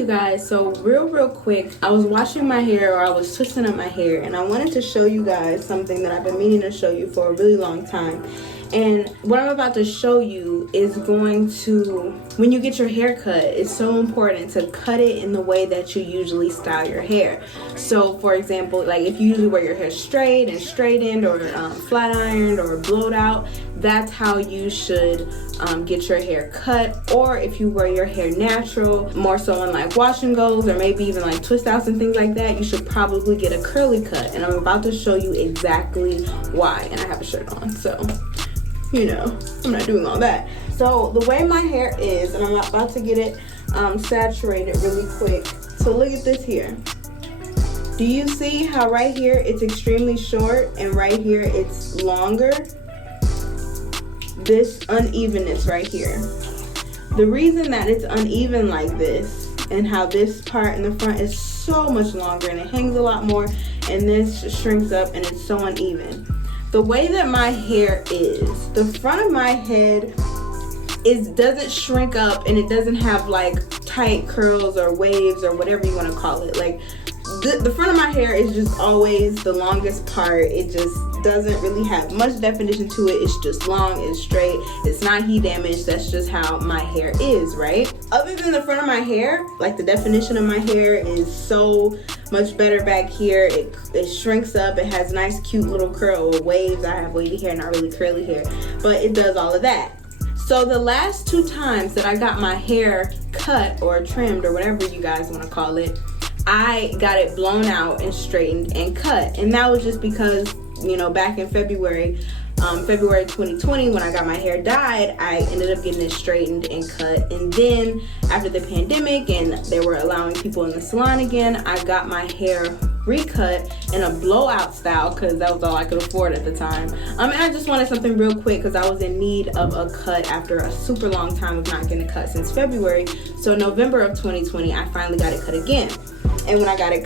you guys, so real quick, I was washing my hair, or I was twisting up my hair, and I wanted to show you guys something that I've been meaning to show you for a really long time. And what I'm about to show you is going to, when you get your hair cut, it's so important to cut it in the way that you usually style your hair. So for example, like if you usually wear your hair straight and straightened, or flat ironed or blowed out, that's how you should get your hair cut. Or if you wear your hair natural, more so on like wash and goes, or maybe even like twist outs and things like that, you should probably get a curly cut. And I'm about to show you exactly why. And I have a shirt on, so you know, I'm not doing all that. So the way my hair is, and I'm about to get it saturated really quick. So look at this here. Do you see how right here it's extremely short and right here it's longer? This unevenness right here. The reason that it's uneven like this, and how this part in the front is so much longer and it hangs a lot more, and this shrinks up and it's so uneven. The way that my hair is, the front of my head doesn't shrink up, and it doesn't have like tight curls or waves or whatever you want to call it. Like the front of my hair is just always the longest part. It just doesn't really have much definition to it. It's just long, it's straight, it's not heat damaged. That's just how my hair is, right? Other than the front of my hair, like the definition of my hair is so much better back here. It shrinks up, it has nice cute little curl or waves. I have wavy hair, not really curly hair, but it does all of that. So the last 2 times that I got my hair cut or trimmed or whatever you guys want to call it, I got it blown out and straightened and cut. And that was just because, you know, back in February 2020, when I got my hair dyed, I ended up getting it straightened and cut. And then after the pandemic and they were allowing people in the salon again, I got my hair recut in a blowout style because that was all I could afford at the time. And I just wanted something real quick because I was in need of a cut after a super long time of not getting a cut since February. So November of 2020, I finally got it cut again. And when I got it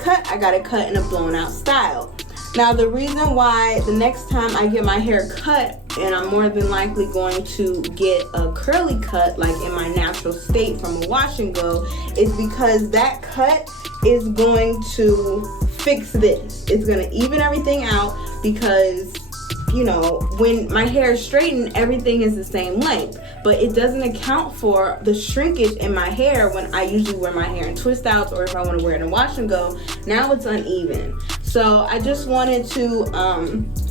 cut in a blown out style. Now the reason why the next time I get my hair cut, and I'm more than likely going to get a curly cut like in my natural state from a wash and go, is because that cut is going to fix this. It's going to even everything out because, you know, when my hair is straightened, everything is the same length, but it doesn't account for the shrinkage in my hair when I usually wear my hair in twist outs, or if I want to wear it in wash and go. Now it's uneven. So I just wanted to,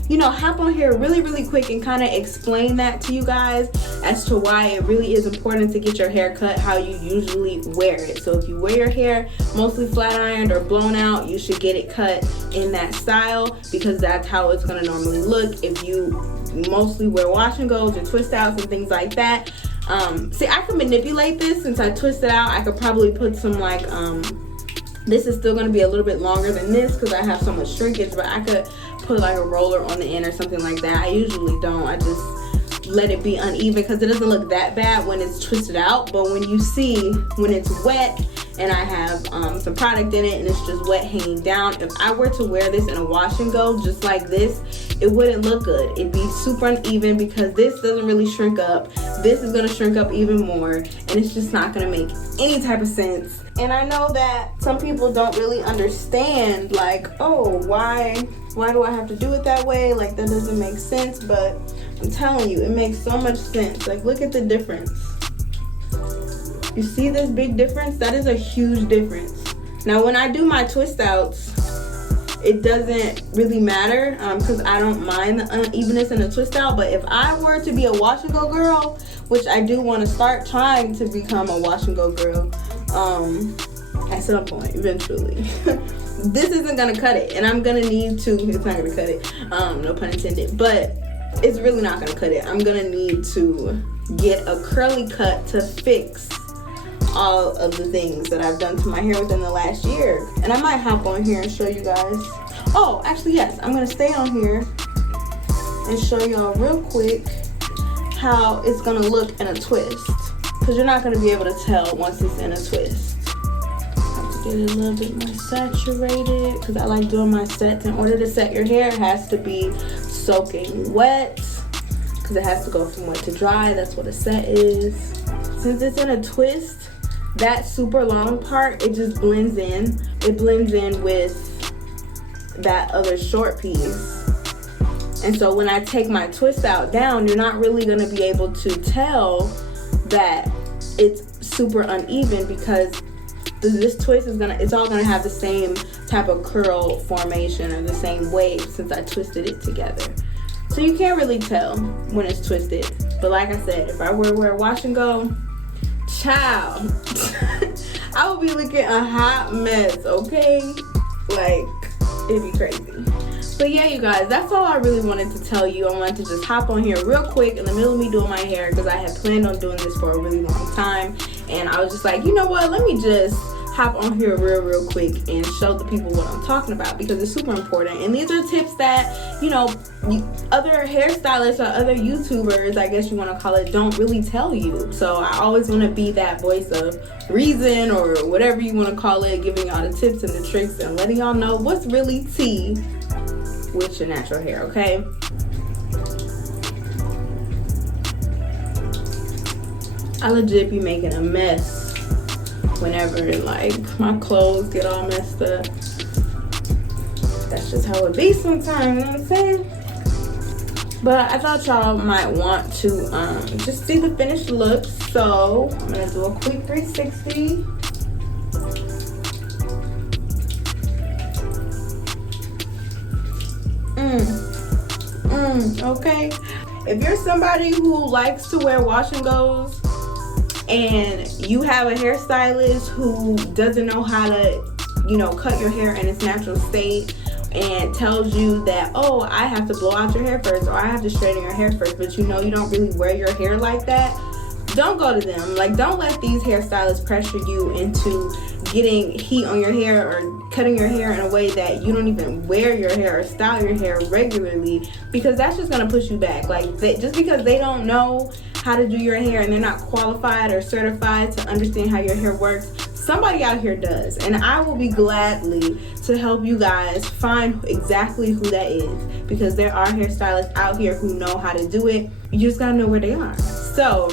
you know, hop on here really quick and kind of explain that to you guys as to why it really is important to get your hair cut how you usually wear it. So if you wear your hair mostly flat ironed or blown out, you should get it cut in that style because that's how it's going to normally look. If you mostly wear wash and goes or twist outs and things like that, see, I could manipulate this. Since I twist it out, I could probably put some like this is still going to be a little bit longer than this because I have so much shrinkage, but I could put like a roller on the end or something like that. I usually don't. I just let it be uneven because it doesn't look that bad when it's twisted out, but when you see when it's wet and I have some product in it and it's just wet hanging down, if I were to wear this in a wash and go just like this, it wouldn't look good. It'd be super uneven because this doesn't really shrink up. This is going to shrink up even more, and it's just not going to make any type of sense. And I know that some people don't really understand, like, oh, why do I have to do it that way? Like, that doesn't make sense. But I'm telling you, it makes so much sense. Like, look at the difference. You see this big difference? That is a huge difference. Now, when I do my twist outs, it doesn't really matter because I don't mind the unevenness in the twist out. But if I were to be a wash and go girl, which I do want to start trying to become a wash and go girl at some point eventually, this isn't gonna cut it, and I'm gonna need to, it's not gonna cut it, no pun intended, but it's really not gonna cut it. I'm gonna need to get a curly cut to fix all of the things that I've done to my hair within the last year. And I might hop on here and show you guys. Oh, actually, yes, I'm gonna stay on here and show y'all real quick how it's gonna look in a twist, because you're not gonna be able to tell once it's in a twist. I have to get it a little bit more saturated because I like doing my sets. In order to set your hair, it has to be soaking wet because it has to go from wet to dry. That's what a set is. Since it's in a twist, that super long part, it just blends in. It blends in with that other short piece. And so when I take my twist out down, you're not really gonna be able to tell that it's super uneven, because this twist is it's all gonna have the same type of curl formation or the same wave since I twisted it together. So you can't really tell when it's twisted. But like I said, if I were to wear a wash and go, child, I would be looking a hot mess, okay? Like, it'd be crazy. But yeah, you guys, that's all I really wanted to tell you. I wanted to just hop on here real quick in the middle of me doing my hair, because I had planned on doing this for a really long time. And I was just like, you know what, let me just hop on here real quick and show the people what I'm talking about, because it's super important. And these are tips that, you know, other hairstylists or other YouTubers, I guess you want to call it, don't really tell you. So I always want to be that voice of reason, or whatever you want to call it, giving y'all the tips and the tricks and letting y'all know what's really tea with your natural hair, okay? I legit be making a mess whenever, like, my clothes get all messed up. That's just how it be sometimes, you know what I'm saying? But I thought y'all might want to just see the finished look, so I'm gonna do a quick 360. Okay, if you're somebody who likes to wear wash and goes and you have a hairstylist who doesn't know how to, you know, cut your hair in its natural state and tells you that, oh, I have to blow out your hair first, or I have to straighten your hair first, but you know you don't really wear your hair like that, don't go to them. Like, don't let these hairstylists pressure you into getting heat on your hair or cutting your hair in a way that you don't even wear your hair or style your hair regularly, because that's just gonna push you back. Like, just because they don't know how to do your hair and they're not qualified or certified to understand how your hair works, somebody out here does. And I will be gladly to help you guys find exactly who that is, because there are hairstylists out here who know how to do it. You just gotta know where they are. So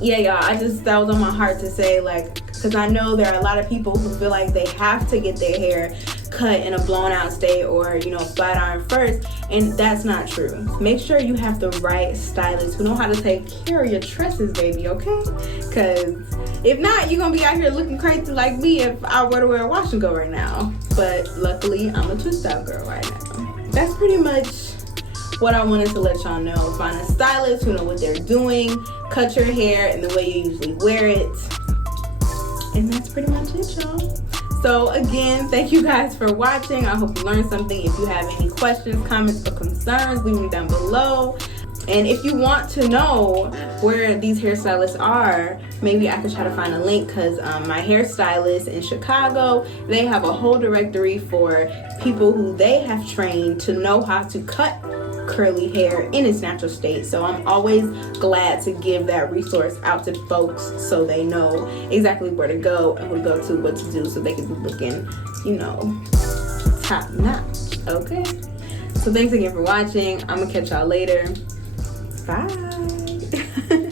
yeah, y'all, that was on my heart to say, like, because I know there are a lot of people who feel like they have to get their hair cut in a blown out state or, you know, flat iron first, and that's not true. Make sure you have the right stylist who know how to take care of your tresses, baby, okay? Because if not, you're gonna be out here looking crazy like me if I were to wear a wash and go right now. But luckily, I'm a twist out girl right now. That's pretty much what I wanted to let y'all know. Find a stylist who know what they're doing, cut your hair in the way you usually wear it, and that's pretty much it, y'all. So again, thank you guys for watching. I hope you learned something. If you have any questions, comments, or concerns, leave them down below. And if you want to know where these hairstylists are, maybe I could try to find a link, because my hairstylist in Chicago, they have a whole directory for people who they have trained to know how to cut curly hair in its natural state. So I'm always glad to give that resource out to folks so they know exactly where to go and who to go to, what to do, so they can be looking, you know, top notch. Okay, so thanks again for watching. I'm gonna catch y'all later. Bye.